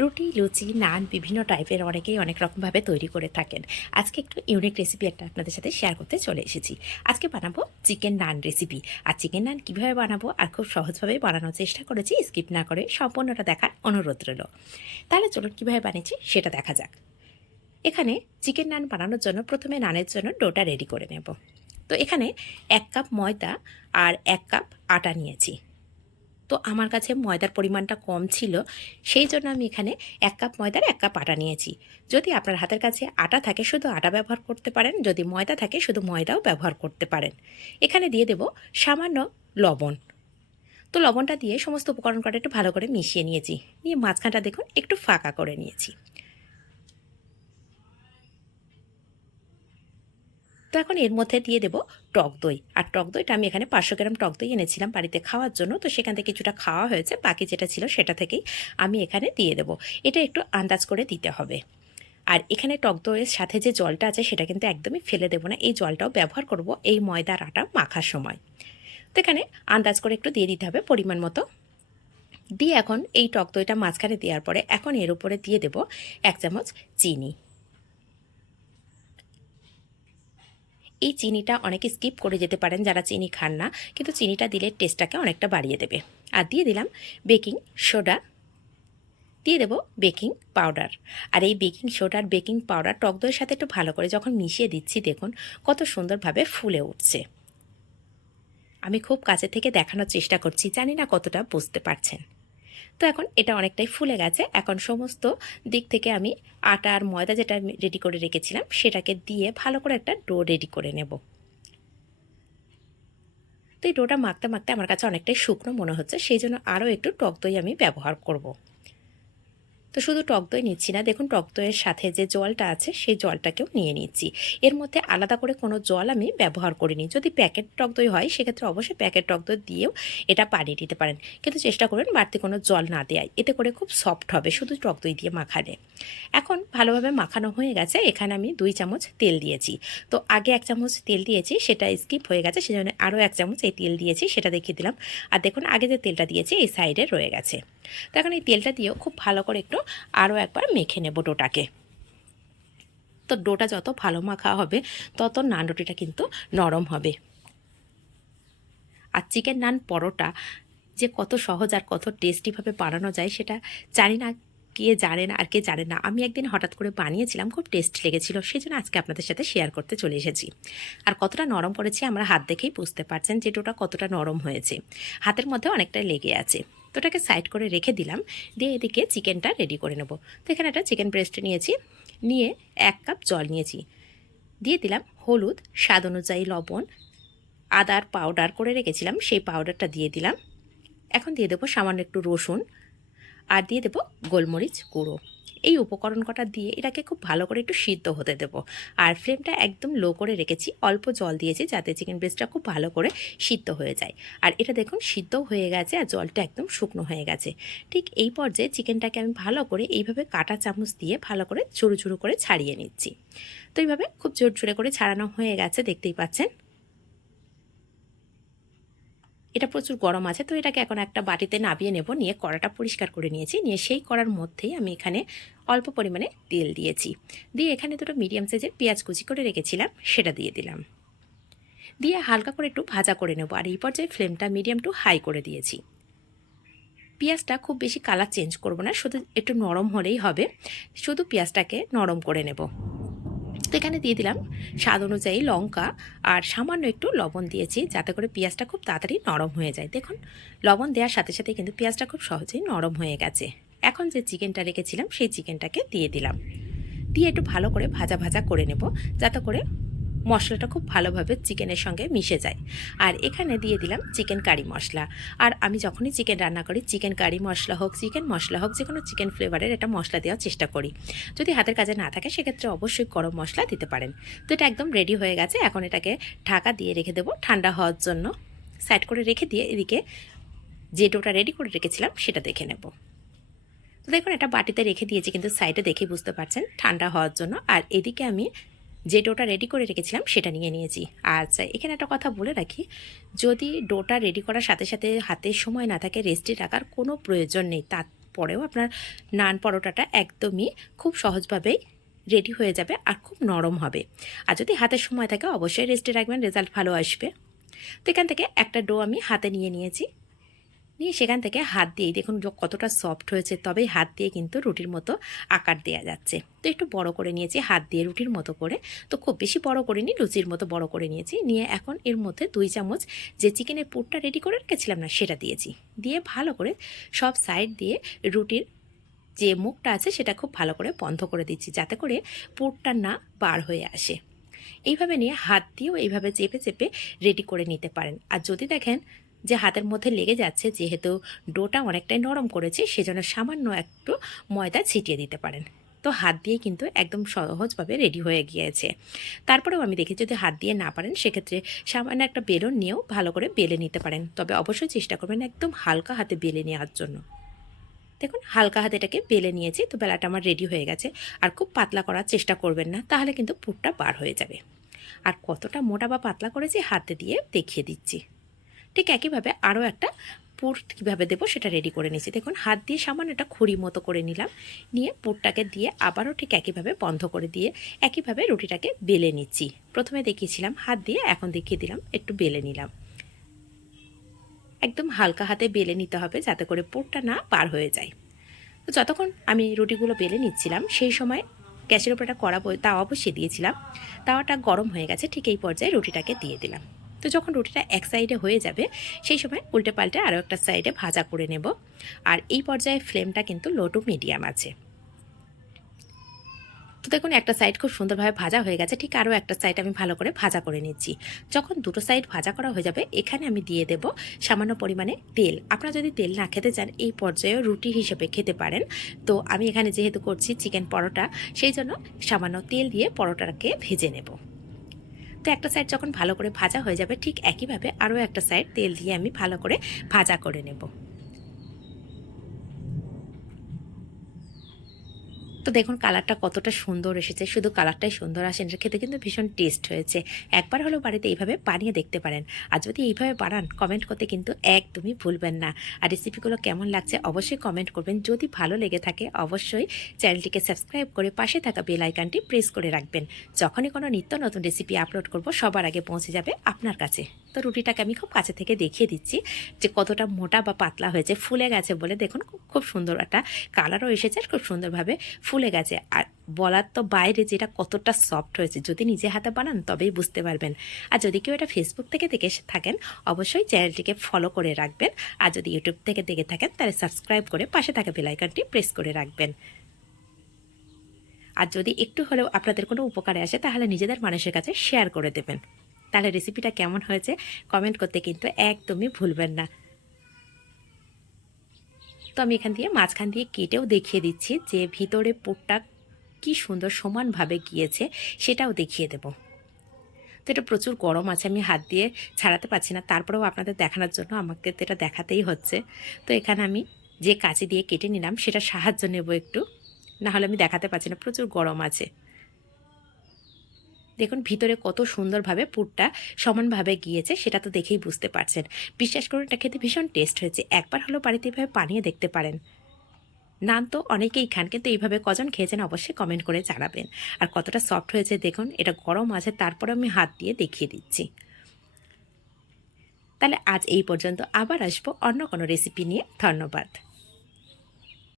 রুটি, লুচি, নান বিভিন্ন টাইপের অনেকেই অনেক রকমভাবে তৈরি করে থাকেন। আজকে একটু ইউনিক রেসিপি একটা আপনাদের সাথে শেয়ার করতে চলে এসেছি। আজকে বানাবো চিকেন নান রেসিপি আর চিকেন নান কীভাবে বানাবো আর খুব সহজভাবে বানানোর চেষ্টা করেছি স্কিপ না করে সম্পূর্ণটা দেখার অনুরোধ রইল। তাহলে চলুন কীভাবে বানিয়েছি সেটা দেখা যাক। এখানে চিকেন নান বানানোর জন্য প্রথমে নানের জন্য ডোটা রেডি করে নেব। তো এখানে এক কাপ ময়দা আর এক কাপ আটা নিয়েছি। তো আমার কাছে ময়দার পরিমাণটা কম ছিল, সেই জন্য আমি এখানে এক কাপ ময়দার এক কাপ আটা নিয়েছি। যদি আপনার হাতের কাছে আটা থাকে, শুধু আটা ব্যবহার করতে পারেন, যদি ময়দা থাকে, শুধু ময়দাও ব্যবহার করতে পারেন। এখানে দিয়ে দেব সামান্য লবণ। তো লবণটা দিয়ে সমস্ত উপকরণ কটা একটু ভালো করে মিশিয়ে নিয়েছি। নিয়ে মাঝখানটা দেখুন, একটু ফাঁকা করে নিয়েছি। তো এখন এর মধ্যে দিয়ে দেবো টক দই। আর টক দইটা আমি এখানে পাঁচশো গ্রাম টক দই এনেছিলাম বাড়িতে খাওয়ার জন্য। তো সেখান থেকে কিছুটা খাওয়া হয়েছে, বাকি যেটা ছিল সেটা থেকেই আমি এখানে দিয়ে দেবো। এটা একটু আন্দাজ করে দিতে হবে। আর এখানে টক দইয়ের সাথে যে জলটা আছে সেটা কিন্তু একদমই ফেলে দেবো না। এই জলটাও ব্যবহার করব এই ময়দার আটা মাখার সময়। তো এখানে আন্দাজ করে একটু দিয়ে দিতে হবে পরিমাণ মতো। দিয়ে এখন এই টক দইটা মাঝখানে দেওয়ার পরে এখন এর উপরে দিয়ে দেব এক চামচ চিনি। এই চিনিটা অনেকে স্কিপ করে যেতে পারেন যারা চিনি খান না, কিন্তু চিনিটা দিলে টেস্টটাকে অনেকটা বাড়িয়ে দেবে। আর দিয়ে দিলাম বেকিং সোডা দিয়ে দেবো বেকিং পাউডার আর এই বেকিং সোডার বেকিং পাউডার টক দইয়ের সাথে একটু ভালো করে যখন মিশিয়ে দিচ্ছি, দেখুন কত সুন্দরভাবে ফুলে উঠছে। আমি খুব কাছে থেকে দেখানোর চেষ্টা করছি, জানি না কতটা বুঝতে পারছেন। তো এখন এটা অনেকটাই ফুলে গেছে এখন সমস্ত দিক থেকে আমি আটা আর ময়দা যেটা রেডি করে রেখেছিলাম, সেটাকে দিয়ে ভালো করে একটা ডো রেডি করে নেব তো এই ডোটা মাখতে মাখতে আমার কাছে অনেকটাই শুকনো মনে হচ্ছে, সেই জন্য আরও একটু টক দই আমি ব্যবহার করব। তো শুধু টক দই নিচ্ছি না। দেখুন, টক দইয়ের সাথে যে জলটা আছে, সেই জলটাকেও নিয়ে নিচ্ছি। এর মধ্যে আলাদা করে কোনো জল আমি ব্যবহার করিনি। যদি প্যাকেট টক দই হয়, সেক্ষেত্রে অবশ্যই প্যাকেট টক দই দিয়েও এটা পানিয়ে দিতে পারেন। কিন্তু চেষ্টা করবেন বাড়তি কোনো জল না দেয় এতে করে খুব সফট হবে, শুধু টক দই দিয়ে মাখালে। এখন ভালোভাবে মাখানো হয়ে গেছে। এখানে আমি দুই চামচ তেল দিয়েছি। তো আগে এক চামচ তেল দিয়েছি, সেটা স্কিপ হয়ে গেছে, সেজন্য আরও এক চামচ এই তেল দিয়েছি, সেটা দেখিয়ে দিলাম। আর দেখুন, আগে যে তেলটা দিয়েছি, এই সাইডে রয়ে গেছে। তো এখন এই তেলটা দিয়েও খুব ভালো করে একটু আরও একবার মেখে নেব ডোটাকে। তো ডোটা যত ভালো মাখা হবে, তত নান রুটিটা কিন্তু নরম হবে। আর চিকেন নান পরোটা যে কত সহজ আর কত টেস্টিভাবে বানানো যায়, সেটা জানি না কে জানে না আর কে জানে না। আমি একদিন হঠাৎ করে বানিয়েছিলাম, খুব টেস্ট লেগেছিল সেই জন্য আজকে আপনাদের সাথে শেয়ার করতে চলে এসেছি। আর কতটা নরম পড়েছে, আমরা হাত দেখেই বুঝতে পারছেন যে ডোটা কতটা নরম হয়েছে। হাতের মধ্যে অনেকটাই লেগে আছে। তো ওটাকে সাইড করে রেখে দিলাম, দিয়ে এদিকে চিকেনটা রেডি করে নেব। তো এখানে একটা চিকেন ব্রেস্ট নিয়েছি, নিয়ে এক কাপ জল নিয়েছি। দিয়ে দিলাম হলুদ, স্বাদ অনুযায়ী লবণ আদার পাউডার করে রেখেছিলাম, সেই পাউডারটা দিয়ে দিলাম। এখন দিয়ে দেবো সামান্য একটু রসুন, আর দিয়ে দেবো গোলমরিচ গুঁড়ো। এই উপকরণ কটা দিয়ে এটাকে খুব ভালো করে একটু সিদ্ধ হতে দেব। আর ফ্লেমটা একদম লো করে রেখেছি, অল্প জল দিয়েছি যাতে চিকেন ব্রেস্টটা খুব ভালো করে সিদ্ধ হয়ে যায়। আর এটা দেখুন সিদ্ধও হয়ে গেছে আর জলটা একদম শুকনো হয়ে গেছে। ঠিক এই পর্যায়ে চিকেনটাকে আমি ভালো করে এইভাবে কাটা চামচ দিয়ে ভালো করে ঝুরু ঝুরু করে ছাড়িয়ে নিচ্ছি। তো এইভাবে খুব জোর জোরে করে ছাড়ানো হয়ে গেছে, দেখতেই পাচ্ছেন। এটা প্রচুর গরম আছে, তো এটাকে এখন একটা বাটিতে নাবিয়ে নেব, নিয়ে কড়াটা পরিষ্কার করে নিয়েছি, নিয়ে সেই কড়ার মধ্যেই আমি এখানে অল্প পরিমাণে তেল দিয়েছি। দিয়ে এখানে দুটো মিডিয়াম সাইজের পেঁয়াজ কুচি করে রেখেছিলাম, সেটা দিয়ে দিলাম। দিয়ে হালকা করে একটু ভাজা করে নেব, আর এই পর্যায়ে ফ্লেমটা মিডিয়াম টু হাই করে দিয়েছি। পেঁয়াজটা খুব বেশি কালার চেঞ্জ করব না, শুধু একটু নরম হলেই হবে, শুধু পেঁয়াজটাকে নরম করে নেব। তো এখানে দিয়ে দিলাম স্বাদ অনুযায়ী লঙ্কা আর সামান্য একটু লবণ দিয়েছি, যাতে করে পেঁয়াজটা খুব তাড়াতাড়ি নরম হয়ে যায়। দেখুন, লবণ দেওয়ার সাথে সাথে কিন্তু পেঁয়াজটা খুব সহজেই নরম হয়ে গেছে। এখন যে চিকেনটা রেখেছিলাম, সেই চিকেনটাকে দিয়ে দিলাম। দিয়ে একটু ভালো করে ভাজা ভাজা করে নেব, যাতে করে মশলাটা খুব ভালোভাবে চিকেনের সঙ্গে মিশে যায়। আর এখানে দিয়ে দিলাম চিকেন কারি মশলা। আর আমি যখনই চিকেন রান্না করি, চিকেন কারি মশলা হোক, চিকেন মশলা হোক যে কোনো চিকেন ফ্লেভারের এটা মশলা দেওয়ার চেষ্টা করি। যদি হাতের কাজে না থাকে, সেক্ষেত্রে অবশ্যই গরম মশলা দিতে পারেন। তো এটা একদম রেডি হয়ে গেছে। এখন এটাকে ঢাকা দিয়ে রেখে দেবো ঠান্ডা হওয়ার জন্য। সাইড করে রেখে দিয়ে এদিকে যে ডোটা রেডি করে রেখেছিলাম, সেটা দেখে নেব। তো দেখুন, এটা বাটিতে রেখে দিয়েছি, কিন্তু সাইডে দেখে বুঝতে পারছেন, ঠান্ডা হওয়ার জন্য। আর এদিকে আমি যে ডোটা রেডি করে রেখেছিলাম, সেটা নিয়ে নিয়েছি। আচ্ছা এখানে একটা কথা বলে রাখি, যদি ডোটা রেডি করার সাথে সাথে হাতে সময় না থাকে রেস্টে রাখার কোনো প্রয়োজন নেই। তারপরেও আপনার নান পরোটাটা একদমই খুব সহজভাবেই রেডি হয়ে যাবে আর খুব নরম হবে। আর যদি হাতের সময় থাকে, অবশ্যই রেস্টে রাখবেন রেজাল্ট ভালো আসবে। তো এখান থেকে একটা ডো আমি হাতে নিয়ে নিয়েছি। নিয়ে সেখান থেকে হাত দিয়ে দেখুন কতটা সফট হয়েছে, তবেই হাত দিয়ে কিন্তু রুটির মতো আকার দেওয়া যাচ্ছে। তো একটু বড় করে নিয়েছি, হাত দিয়ে রুটির মতো করে। তো খুব বেশি বড় করিনি, লুচির মতো বড় করে নিয়েছি। নিয়ে এখন এর মধ্যে দুই চামচ যে চিকেনের পুরটা রেডি করে রেখেছিলাম না, সেটা দিয়েছি। দিয়ে ভালো করে সব সাইড দিয়ে রুটির যে মুখটা আছে, সেটা খুব ভালো করে বন্ধ করে দিচ্ছি, যাতে করে পুরটা না বার হয়ে আসে। এইভাবে নিয়ে হাত দিয়েও এইভাবে চেপে চেপে রেডি করে নিতে পারেন। আর যদি দেখেন যে হাতের মধ্যে লেগে যাচ্ছে, যেহেতু ডোটা অনেকটাই নরম করেছি, সেজন্য সামান্য একটু ময়দা ছিটিয়ে দিতে পারেন। তো হাত দিয়ে কিন্তু একদম সহজভাবে রেডি হয়ে গিয়েছে। তারপরেও আমি দেখি যদি হাত দিয়ে না পারেন, সেক্ষেত্রে সামান্য একটা বেলন নিয়েও ভালো করে বেলে নিতে পারেন। তবে অবশ্যই চেষ্টা করবেন একদম হালকা হাতে বেলে নেওয়ার জন্য। দেখুন, হালকা হাতে এটাকে বেলে নিয়েছি, তো বেলাটা আমার রেডি হয়ে গেছে। আর খুব পাতলা করার চেষ্টা করবেন না, তাহলে কিন্তু পুরটা বার হয়ে যাবে। আর কতটা মোটা বা পাতলা করেছি, হাতে দিয়ে দেখিয়ে দিচ্ছি। ঠিক একইভাবে আরও একটা পুর কীভাবে দেবো সেটা রেডি করে নিয়েছি। দেখুন, হাত দিয়ে সামান্য একটা খড়ি মতো করে নিলাম। নিয়ে পুরটাকে দিয়ে আবারও ঠিক একইভাবে বন্ধ করে দিয়ে একইভাবে রুটিটাকে বেলে নিচ্ছি। প্রথমে দেখিয়েছিলাম হাত দিয়ে, এখন দেখিয়ে দিলাম একটু বেলে নিলাম। একদম হালকা হাতে বেলে নিতে হবে যাতে করে পুরটা না পার হয়ে যায়। তো যতক্ষণ আমি রুটিগুলো বেলে নিচ্ছিলাম, সেই সময় গ্যাসের উপর একটা কড়া তাওয়া বসিয়ে দিয়েছিলাম। তাওয়াটা গরম হয়ে গেছে, ঠিক এই পর্যায়ে রুটিটাকে দিয়ে দিলাম। তো যখন রুটিটা এক সাইডে হয়ে যাবে, সেই সময় উল্টে পাল্টে আরও একটা সাইডে ভাজা করে নেব। আর এই পর্যায়ে ফ্লেমটা কিন্তু লো টু মিডিয়াম আছে। তো দেখুন, একটা সাইড খুব সুন্দরভাবে ভাজা হয়ে গেছে, ঠিক আরও একটা সাইড আমি ভালো করে ভাজা করে নিচ্ছি। যখন দুটো সাইড ভাজা করা হয়ে যাবে, এখানে আমি দিয়ে দেব সামান্য পরিমাণে তেল। আপনারা যদি তেল না খেতে চান, এই পর্যায়েও রুটি হিসেবে খেতে পারেন। তো আমি এখানে যেহেতু করছি চিকেন পরোটা, সেই জন্য সামান্য তেল দিয়ে পরোটাকে ভেজে নেব। তো একটা সাইড যখন ভালো করে ভাজা হয়ে যাবে, ঠিক একইভাবে আরও একটা সাইড তেল দিয়ে আমি ভালো করে ভাজা করে নেব। তো দেখুন কালারটা কতটা সুন্দর এসেছে। শুধু কালারটাই সুন্দর আসে এটা খেতে কিন্তু ভীষণ টেস্ট হয়েছে। একবার হলেও বাড়িতে এইভাবে বানিয়ে দেখতে পারেন। আর যদি এইভাবে বানান কমেন্ট করতে কিন্তু একদমই ভুলবেন না। আর রেসিপিগুলো কেমন লাগছে অবশ্যই কমেন্ট করবেন। যদি ভালো লেগে থাকে অবশ্যই চ্যানেলটিকে সাবস্ক্রাইব করে পাশে থাকা বেল আইকনটি প্রেস করে রাখবেন। যখনই কোনো নিত্য নতুন রেসিপি আপলোড করব, সবার আগে পৌঁছে যাবে আপনার কাছে। তো রুটিটাকে আমি খুব কাছে থেকে দেখিয়ে দিচ্ছি যে কতটা মোটা বা পাতলা হয়েছে, ফুলে গেছে বলে দেখুন, খুব- সুন্দর একটা কালারও এসেছে খুব সুন্দরভাবে ফুলে গেছে। আর বলার তো বাইরে যেটা কতটা সফট হয়েছে, যদি নিজে হাতে বানান তবেই বুঝতে পারবেন। আর যদি কেউ এটা ফেসবুক থেকে দেখে থাকেন, অবশ্যই চ্যানেলটিকে ফলো করে রাখবেন। আর যদি ইউটিউব থেকে দেখে থাকেন, তাহলে সাবস্ক্রাইব করে পাশে থাকা বেলাইকনটি প্রেস করে রাখবেন। আর যদি একটু হলেও আপনাদের কোনো উপকারে আসে, তাহলে নিজেদের মানুষের কাছে শেয়ার করে দেবেন। তাহলে রেসিপিটা কেমন হয়েছে কমেন্ট করতে কিন্তু একদমই ভুলবেন না। তো আমি এখান দিয়ে মাঝখান দিয়ে কেটেও দেখিয়ে দিচ্ছি যে ভিতরে পোটটা কি সুন্দর সমানভাবে গিয়েছে, সেটাও দেখিয়ে দেব। তো এটা প্রচুর গরম আছে, আমি হাত দিয়ে ছাড়াতে পারছি না, তারপরেও আপনাদের দেখানোর জন্য আমাকে তো এটা দেখাতেই হচ্ছে। তো এখানে আমি যে কাঁচি দিয়ে কেটে নিলাম সেটা সাহায্য নেব একটু না হলে আমি দেখাতে পারছি না, প্রচুর গরম আছে। দেখুন, ভিতরে কত সুন্দরভাবে পুরটা সমানভাবে গিয়েছে, সেটা তো দেখেই বুঝতে পারছেন। বিশ্বাস করুন, এটা খেতে ভীষণ টেস্ট হয়েছে। একবার হলেও বাড়িতে এভাবে বানিয়ে দেখতে পারেন। নান তো অনেকেই খান, কিন্তু এইভাবে কজন খেয়েছেন অবশ্যই কমেন্ট করে জানাবেন। আর কতটা সফট হয়েছে দেখুন, এটা গরম আছে, তারপরে আমি হাত দিয়ে দেখিয়ে দিচ্ছি। তাহলে আজ এই পর্যন্ত, আবার আসব অন্য কোনো রেসিপি নিয়ে। ধন্যবাদ।